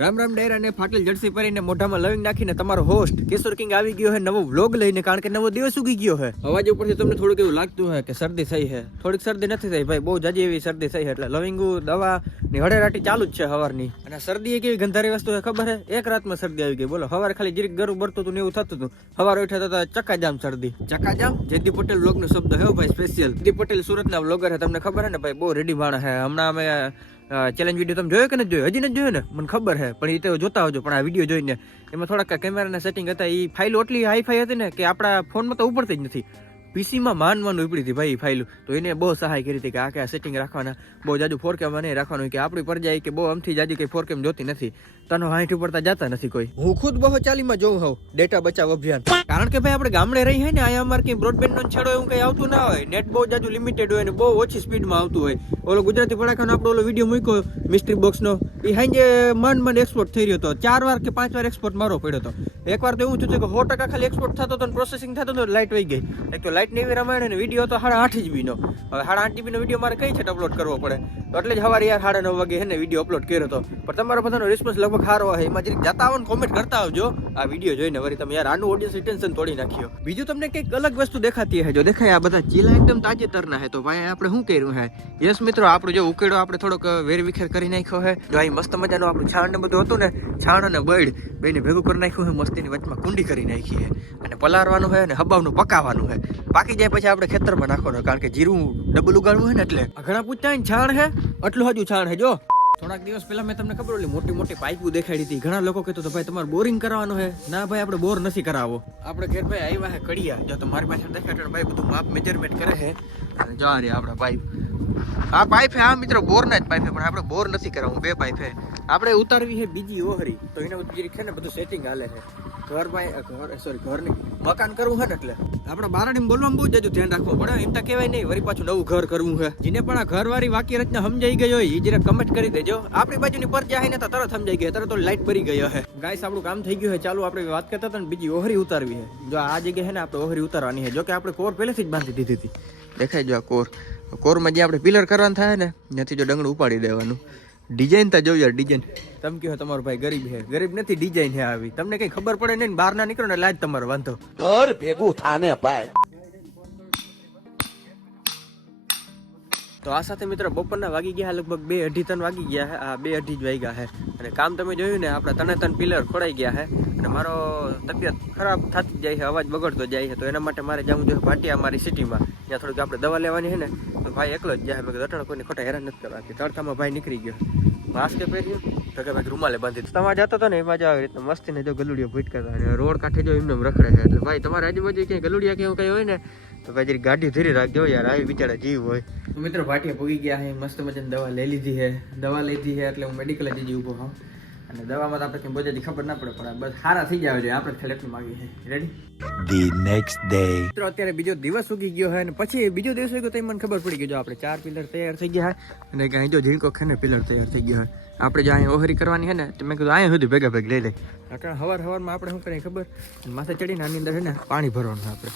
રામ રામ ડાયરા અને ફાટેલ જર્સી પહેરીને મોઢામાં લવિંગ નાખીને તમારો હોસ્ટ કિશોર કિંગ આવી ગયો છે નવો વ્લોગ લઈને કારણ કે નવો દિવસ ઉગી ગયો છે અવાજ ઉપરથી તમને થોડુંક એવું લાગતું હોય કે શરદી થઈ છે થોડીક શરદી નથી થઈ ભાઈ બહુ જાજી એવી શરદી થઈ છે એટલે લવિંગુ દવા ની હળેરાટી ચાલુ જ છે હવારની. અને શરદી એક એવી ગંધારી વસ્તુ છે ખબર છે એક રાતમાં શરદી આવી ગઈ બોલો હવારે ખાલી જીરીક ગરું બરતું હતું ને એવું થતું હતું. હવારે ઉઠ્યા તો ચક્કાજામ શરદી. ચક્કાજામ જયદીપ પટેલ વ્લોગ નો શબ્દ હે ભાઈ સ્પેશિયલ જયદીપ પટેલ સુરતના વ્લોગર છે તમને ખબર છે ને ભાઈ બહુ રેડી માણસ છે હમણાં અમે ચેલેન્જ વીડિયો તમે જોયો કે નથી જોયો? હજી નથી જોયો ને? મને ખબર છે પણ એ તો જોતા હોજો પણ આ વીડિયો જોઈને એમાં થોડાક કેમેરાના સેટિંગ હતા એ ફાઇલો એટલી હાઈફાઈ હતી ને કે આપણા ફોનમાં તો ઉપડતી જ નથી. પીસીમાં માન માન ઉપડી હતી ભાઈ ફાઇલ તો એને બહુ સહાય કરી હતી કે આ કે આ સેટિંગ રાખવાના. બહુ જાજુ ફોર કેમાં નહીં રાખવાનું, કે આપણી પર જાય કે બહુ આમથી જાજુ કંઈ ફોર કેમ જોતી નથી. તનો હાઈટ ઉપડતા જતા નથી કોઈ. હું ખુદ બહુ ચાલીમાં જોઉં હોઉં. ડેટા બચાવ અભિયાન. કારણ કે ભાઈ, આપણે ગામડે રહી હોય ને, અહીંયા અમારે કંઈ બ્રોડબેન્ડ નો છેડો એવું કંઈ આવતું ના હોય. નેટ બહુ જાજુ લિમિટેડ હોય ને બહુ ઓછી સ્પીડમાં આવતું હોય. ઓલો ગુજરાતી ફટાકાનો આપણો ઓલો વીડિયો મૂક્યો મિસ્ટ્રી બોક્સનો એ હાઈ મન મન એક્સપોર્ટ થઈ રહ્યો હતો. ચાર વાર કે પાંચ વાર એક્સપોર્ટ મારો પડ્યો હતો. એકવાર તો એવું થયું કે સો ટકા ખાલી એક્સપોર્ટ થતો હતો પ્રોસેસિંગ થતો હતો લાઇટ વહી ગઈ. એક તો લાઇટ નહીં રામાયણ અને વીડિયો તો સાડા આઠ જીબીનો હવે સાડા આઠ જીબીનો વીડિયો મારે કઈ છે અપલોડ કરવો પડે? એટલે જ સવારે યાર સાડા નવ વાગે ને વીડિયો અપલોડ કર્યો હતો પણ તમારો બધાનો રિસ્પોન્સ લગભગ સારો હોય. એમાં જરીક જતા આવો ને કોમેન્ટ કરતા આવજો. આ વીડિયો જોઈને વળી તમે યાર આનું ઓડિયન્સ ટેન્શન તોડી નાખ્યો. બીજું તમને કંઈક અલગ વસ્તુ દેખાતી હે જો દેખાય આ બધા ચીલા એકદમ તાજેતરના હે. તો ભાઈ આપણે શું કર્યું હે? યસ મિત્રો, આપણું જો ઉકેડો આપણે થોડોક વેર વિખેર કરી નાખ્યો હે. જો અહીં મસ્ત મજાનું આપણું છાણ ને બધું હતું ને, છાણ અને બળ બેને ભેગું કરી નાખ્યું હે. મસ્તીની વચમાં કુંડી કરી નાખી હે. અને પલાળવાનું હે અને હબાવનું, પકાવવાનું હે. પાકી જાય પછી આપણે ખેતરમાં નાખવાનું, કારણ કે જીરું ડબલ ઉગાડવું હે ને એટલે. ઘણા પૂછતા છાણ હે? આટલું હજુ છાણ હે જો થોડાક દિવસ પહેલા મેં તમને ખબર ઓલી મોટી મોટી પાઇપો દેખાડી હતી. ઘણા લોકો કહેતો તો ભાઈ, તમારે બોરિંગ કરવાનું હે ના ભાઈ, આપણે બોર નથી કરાવો આપણે ઘેર ભાઈ આવ્યા હે કડિયા. જો તમારી પાસે દેખાડે ભાઈ બધું માપ મેજરમેન્ટ કરે છે. અને જો રે આપણા પાઇપ આ પાઇપ હે હા, મિત્રો બોર ના જ પાઇપ હે પણ આપણે બોર નથી કરાવવું, બે પાઇપ હે આપણે ઉતારવી છે બીજી ઓહરી, તો એને બીજી છે ને, બધું સેટિંગ હાલે છે. ઘર ભાઈ ઘર સોરી ઘર મકાન કરવું ને એટલે? આપણે બારડી બોલવામાં બહુ જાજુ ધ્યાન રાખવું પડે. એમ કહેવાય નહીં, વળી પાછું નવું ઘર કરવું છે જેને પણ આ ઘરવાળી વાક્ય રચના સમજાઈ ગઈ હોય એ કમેન્ટ કરી દેજો. આપણી બાજુની પર જાય ને તો તરત સમજાઈ ગઈ તરત તો લાઈટ ભરી ગયો હે. ગાઈસ આપણું કામ થઈ ગયું છે ચાલુ આપણે વાત કરતા હતા બીજી ઓહરી ઉતારવી જો આ જગ્યાએ છે ને, આપણે ઓહરી ઉતારવાની છે જો કે આપણે કોર પહેલેથી જ બાંધી દીધી હતી. દેખાય જો આ કોર. કોરમાં જે આપણે પિલર કરવાનું થાય ને, ત્યાંથી જો ડંગડું ઉપાડી દેવાનું. ડિઝાઇન તો જોયું યાર ડિઝાઇન તમે કહો તમારો ભાઈ ગરીબ છે. ગરીબ નથી ડિઝાઇન છે આવી. તમને કઈ ખબર પડે નહીં ને બહાર ના નીકળો ને લાજ તમારો વાંધો. ઘર ભેગું થાને ભાઈ. તો આ સાથે મિત્ર બપોરના વાગી ગયા લગભગ બે અઢી ત્રણ વાગી ગયા છે. આ બે અઢી જ વાગ્યા છે. અને કામ તમે જોયું ને આપણા ત્રણે ત્રણ પિલર ખોડાઈ ગયા છે. અને મારો તબિયત ખરાબ થતી જાય છે અવાજ બગડતો જાય છે. તો એના માટે મારે જવું જોઈએ ભાટિયા મારી સિટીમાં જ્યાં થોડીક આપણે દવા લેવાની છે ને ભાઈ એકલો જ જાય. મેં અટાણે કોઈને ખોટા હેરાન નથી કરવા કે તડકામાં ભાઈ નીકળી ગયો. માસ્ક પહેર્યું. તો કે ભાઈ રૂમાલે બાંધી. તમારે જતો હતો ને, એમાં જ આવી રીતના મસ્તીને જો ગલુડિયો ભૂટકાતા અને રોડ કાંઠે જો એમને એમ રખડે છે. એટલે ભાઈ, તમારે આજુબાજુ ક્યાંય ગલુડિયા કેવું કઈ હોય ને, તો ભાઈ ગાડી ધીરે રાખજો યાર. આવી બિચારા જીવ હોય. મિત્રો, ભાટિયા ભૂગી ગયા છે. મસ્ત મજાની દવા લઈ લીધી છે. દવા લીધી છે એટલે હું મેડિકલ જ ઊભો હોઉં અને દવામાં તો આપણે બજાથી ખબર ના પડે પણ બસ સારા થઈ જાય છે. આપણે ખાલી એટલું માગીએ છે રેડી ધી નેક્સ્ટ ડે મિત્રો અત્યારે બીજો દિવસ ઉગી ગયો હોય અને પછી બીજો દિવસ ઉગ્યો તો મને ખબર પડી ગઈ જો આપણે ચાર પિલર તૈયાર થઈ ગયા અને અહીં જો ઝીણકો છે ને પિલર તૈયાર થઈ ગયો હોય આપણે જો અહીં ઓહરી કરવાની છે ને તો મેં કીધું અહીંયા સુધી ભેગા ભેગ લઈ લે. કારણ હવાર હવારમાં આપણે શું કરીએ ખબર? માથે ચડીને આની અંદર છે ને પાણી ભરવાનું આપણે.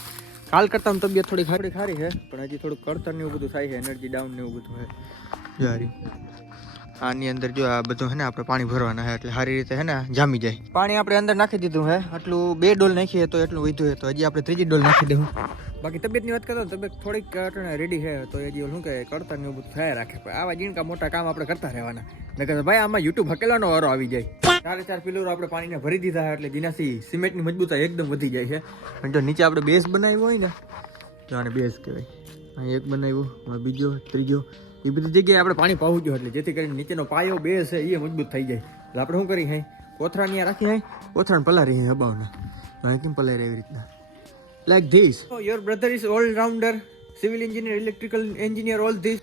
કાલ કરતાં તબિયત થોડી ખારી ખારી છે પણ હજી થોડું કળતર ને એવું બધું થાય છે એનર્જી ડાઉન ને એવું બધું હોય જારી આની અંદર જો આ બધું છે ને, આપણે પાણી ભરવાના છે એટલે સારી રીતે હે ને, જામી જાય. પાણી આપણે અંદર નાખી દીધું હે, આટલું બે ડોલ નાખીએ તો એટલું વધ્યું તો હજી આપણે ત્રીજી ડોલ નાખી દઉં. બાકી તબિયતની વાત કરતો તબિયત થોડીક રેડી છે તો હજી શું કહે કરતા ને એવું થયા રાખે, પણ આવા જીણકા મોટા કામ આપણે કરતા રહેવાના. નકર ભાઈ, આમાં યુટ્યુબ હકેલાનો વારો આવી જાય. ચારે ચાર પિલર આપણે પાણીને ભરી દીધા એટલે જેનાથી સિમેન્ટની મજબૂતાઈ એકદમ વધી જાય છે જો નીચે આપણે બેઝ બનાવ્યો હોય ને તો આને બેઝ કહેવાય. અહીં એક બનાવ્યું બીજો, ત્રીજો. એ બધી જગ્યાએ આપણે પાણી પાવું જોઈએ એટલે જેથી કરીને નીચેનો પાયો બે છે એ મજબૂત થઈ જાય. એટલે આપણે શું કરી હે? કોથરા ત્યાં રાખી હે? કોથરાને પલારી હે અબાવને અહીં કેમ પલારી એવી રીતના. Like this your brother is all rounder civil engineer electrical engineer all this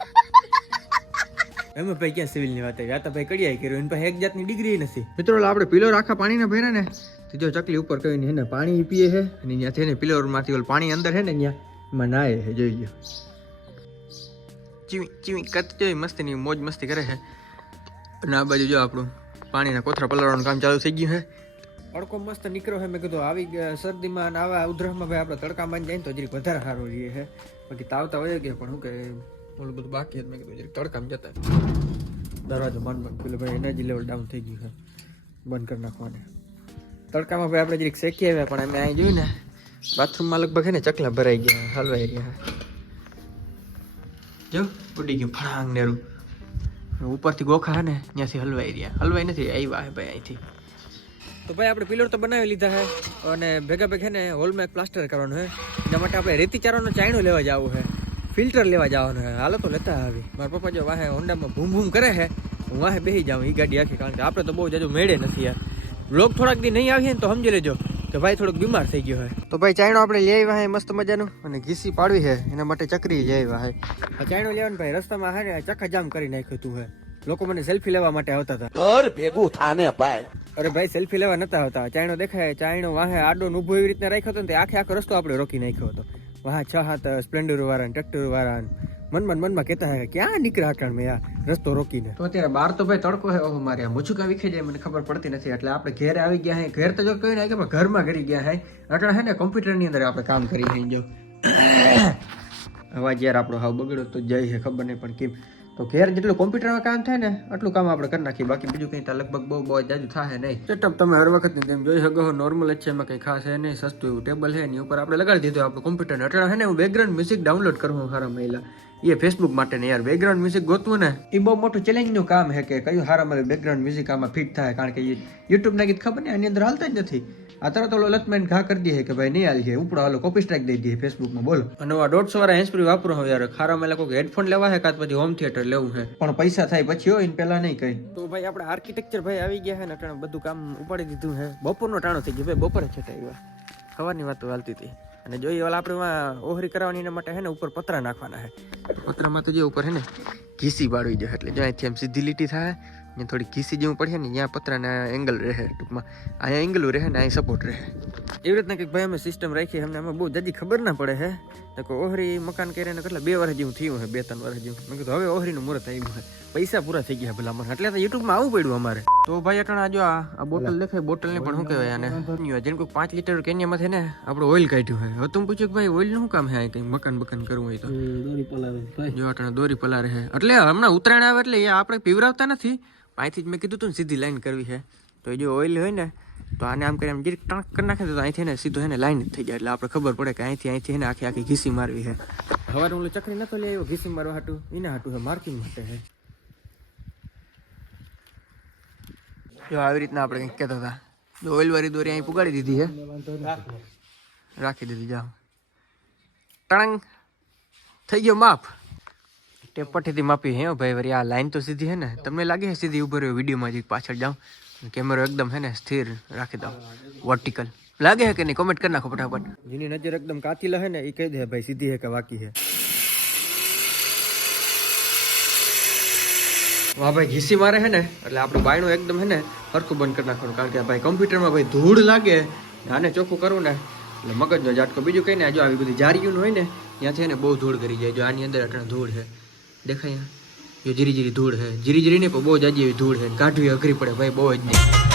એમ ભાઈ ક્યાં સિવિલની વાત આવી? આ તો ભાઈ કડિયા કર્યું એની પાસે એક જાતની ડિગ્રી નથી. મિત્રો આપણે પીલો રાખા પાણીના ભર્યા ને તો જો ચકલી ઉપર કહીને એને પાણી પીએ છે અને ત્યાંથી ને પિલોરમાંથી માંથી પાણી અંદર છે ને ત્યાં એમાં નાય છે જોઈ લો ચીવી ચીવી કરતી જોઈ મસ્તીની મોજ મસ્તી કરે છે. અને આ બાજુ જો આપણું પાણીના કોથરા પલાળવાનું કામ ચાલુ થઈ ગયું છે. તડકો મસ્ત નીકળ્યો છે. મેં કીધું, આવી ગયા શરદીમાં અને આવા ઉધરસમાં ભાઈ આપણે તડકામાં જાય ને તો જરીક વધારે સારું રહીએ છે. બાકી તાવતા હોય ગયા પણ શું કે, ઓલું બધું બાકી મેં કીધું જરીક તડકામાં જતા દરવાજો બંધ બંધ પેલું ભાઈ એનર્જી લેવલ ડાઉન થઈ ગયું છે. બંધ કરી નાખવાને. તડકામાં ભાઈ આપણે જરીક શેકી આવ્યા, પણ અમે અહીં જોયું ને બાથરૂમમાં લગભગ હે ને ચકલા ભરાઈ ગયા, હલવાઈ રહ્યા જો, ઉડી ગયું ફળાંગ નેરું. ઉપરથી ગોખા ને, ત્યાંથી હલવાઈ રહ્યા. હલવાઈ નથી આવ્યા હે ભાઈ અહીંથી. તો ભાઈ, આપણે પિલર તો બનાવી લીધા હે, અને ભેગા ભેગા ને, હોલમાં એક પ્લાસ્ટર કરવાનું હે. એના માટે આપણે રેતી ચારાનો ચાયણો લેવા જવું હે. ફિલ્ટર લેવા જવાનું હે. હાલો તો લેતા આવી. મારા પપ્પા જો વાહે હોન્ડામાં ભૂમ ભૂમ કરે હે, હું વાહે બેસી જાઉં એ ગાડી આખી, કારણ કે આપણે તો બહુ જાજુ મેળે નથી યાર. બ્લોગ થોડાક દી નહીં આવીએ ને તો સમજી લેજો. કે ભાઈ થોડોક બીમાર થઈ ગયો હોય. તો ભાઈ ચાયણો આપણે લઈ આવ્યા હે મસ્ત મજાનું અને ઘીસી પાડવી છે એના માટે ચકરી લઈ આવ્યા હે. આ ચાયણો લેવાનું ભાઈ રસ્તામાં હે ને ચક્કા જામ કરી નાખ્યું તું હે. લોકો મને સેલ્ફી લેવા માટે આવતા હતા. ઘર ભેગું થાને ભાઈ. અરે ભાઈ સેલ્ફી લેવા નતા આવતા. ચાયણો દેખાય ચાયણો વાહે આડો ઊભો એવી રીતના રાખ્યો હતો ને તે આખે આખો રસ્તો આપણે રોકી નાખ્યો હતો. વાહ છ હાથ સ્પ્લેન્ડર વાળા ટ્રેક્ટર વાળા મનમાં મનમાં કહેતા હતા ક્યાં નીકળ્યા અટાણ મેં આ રસ્તો રોકીને? તો અત્યારે બાર તો ભાઈ તડકો હે. ઓહો મારે મુછુકા વિખે જાય મને ખબર પડતી નથી. એટલે આપણે ઘેરે આવી ગયા હે. ઘેર તો જો કઈ ના કે ઘરમાં કરી ગયા હે. અટાણ હે ને કોમ્પ્યુટરની અંદર આપણે કામ કરી હે જો. અવાજ યાર આપણો હાવ બગડ્યો તો જઈ હે ખબર નહીં પણ કેમ. તો ઘેર જેટલું કોમ્પ્યુટરમાં કામ થાય ને આટલું કામ આપણે કરી નાખીએ. બાકી બીજું કંઈ ત્યાં લગભગ બહુ બહુ જાજુ થાય નહીં. સેટઅપ તમે હર વખત તેમ જોઈ શકો નોર્મલ જ છે એમાં કંઈ ખાસ છે નહીં. સસ્તું એવું ટેબલ છે એની ઉપર આપણે લગાડી દીધું આપણું કોમ્પ્યુટર અટાણા ને હું બેકગ્રાઉન્ડ મ્યુઝિક ડાઉનલોડ કરું સારા મહિલા. એ ફેસબુક માટે ને યાર બેકગ્રાઉન્ડ મ્યુઝિક ગોતવું ને. એ બહુ મોટું ચેલેન્જનું કામ છે કે કયું હારા મારે બેકગ્રાઉન્ડ મ્યુઝિક આમાં ફિટ થાય કારણ કે યુટ્યુબના ગીત ખબર ને એની અંદર હાલતા જ નથી. આ તરત ઓલો લતમેન ઘા કરી દે કે ભાઈ નહીં હાલ છે ઉપડો હાલો કોપી સ્ટ્રાઇક દઈ દઈએ ફેસબુકમાં બોલો. અને આ દોઢસો વાળા હેન્ડ વાપરો હવે યાર. ખારા મેલા કોઈ હેડફોન લેવા હે કાં પછી હોમ થિયેટર લેવું છે પણ પૈસા થાય પછી હોય ને પેલા નહીં કઈ. તો ભાઈ આપણે આર્કિટેક્ચર ભાઈ આવી ગયા છે ને અટાણે બધું કામ ઉપાડી દીધું છે બપોરનો ટાણો થઈ ગયો ભાઈ બપોરે છેટા આવ્યા. સવારની વાતો હાલતી હતી. અને જોઈએ ઓલા આપણે ઓહરી કરાવવાની એના માટે હે ને ઉપર પતરા નાખવાના છે પતરામાં તો જે ઉપર હે ને ઘીસી બાળવી જાય એટલે જો અહીંથી એમ સીધી લીટી થાય ને થોડી ઘીસી જેવું પડે ને ત્યાં પતરાના એંગલ રહે ટૂંકમાં. અહીંયા એંગલું રહે ને અહીં સપોર્ટ રહે. એવી રીતના કંઈક ભાઈ અમે સિસ્ટમ રાખી અમને અમે બહુ જલ્દી ખબર ના પડે હે. તો ઓહરી મકાન કરીને કેટલા બે વર્ષ જેવું થયું હે બે ત્રણ વર્ષ જેવું. મેં કીધું, હવે ઓહરીનું મુહૂર્ત આવ્યું છે પૈસા પૂરા થઈ ગયા ભલા મને. એટલે તો યુટ્યુબમાં આવવું પડ્યું અમારે. તો ભાઈ અટણ આજો આ બોટલ દેખાય બોટલ ને પણ શું કહેવાય આને? જેમ કોઈ પાંચ લીટર કેનિયામાંથી ને આપણે ઓઇલ કાઢ્યું હોય. હવે તું પૂછ્યું કે ભાઈ ઓઇલનું શું કામ હે કંઈ મકાન બકાન કરવું હોય તો? જો અટણ દોરી પલારે હે. એટલે હમણાં ઉત્તરાયણ આવે એટલે એ આપણે પીવરાવતા નથી. અહીંથી જ મેં કીધું તું સીધી લાઈન કરવી છે તો જો ઓઇલ હોય ને તો આને આમ કરી આમ જીરીક ટણક કરી નાખે તો અહીંથી ને સીધો એને લાઈન જ થઈ જાય. એટલે આપણે ખબર પડે કે અહીંથી અહીંથી એને આખી આખી ઘીસી મારવી છે હવે ઓલું ચકરી નતો લે આવ્યો? ઘીસી મારવા હાટું? એના હાટું છે માર્કિંગ માટે છે જો આવી રીતના આપણે કંઈક કહેતા હતા. જો ઓઇલ વાળી દોરી અહીં પુગાડી દીધી છે. રાખી દીધી, જાઓ. ટણંગ. થઈ ગયો માપ. ટેપ પટ્ટીથી માપી હે ભાઈ વરી આ લાઈન તો સીધી હે ને. તમને લાગે છે સીધી ઊભો રહ્યો વિડીયોમાં જે પાછળ જાઉં કેમેરો એકદમ હે ને સ્થિર રાખી દઉં વર્ટિકલ લાગે છે કે નહીં? કોમેન્ટ કરી નાખો ફટાફટ. જેની નજર એકદમ કાચી લહે ને એ કહી દે, ભાઈ, સીધી હે કે વાકી હે વાહ ભાઈ ઘીસી મારે છે ને, એટલે આપણું બાયણું એકદમ હે ને સરખું બંધ કરી નાખવાનું. કારણ કે ભાઈ કમ્પ્યુટરમાં ભાઈ ધૂળ લાગે આને ચોખ્ખું કરવું ને, એટલે મગજનો ઝાટકો. બીજું કંઈ ને જો આવી બધી જારીયું હોય ને, ત્યાંથી ને બહુ ધૂળ કરી જાય. જો આની અંદર અટણે ધૂળ છે. દેખાય જો જીરી જીરી ધૂળ છે. જીરી જીરી નહીં પણ બહુ જાજી એવી ધૂળ છે. કાઢવી અઘરી પડે. ભાઈ બહુ જ નહીં.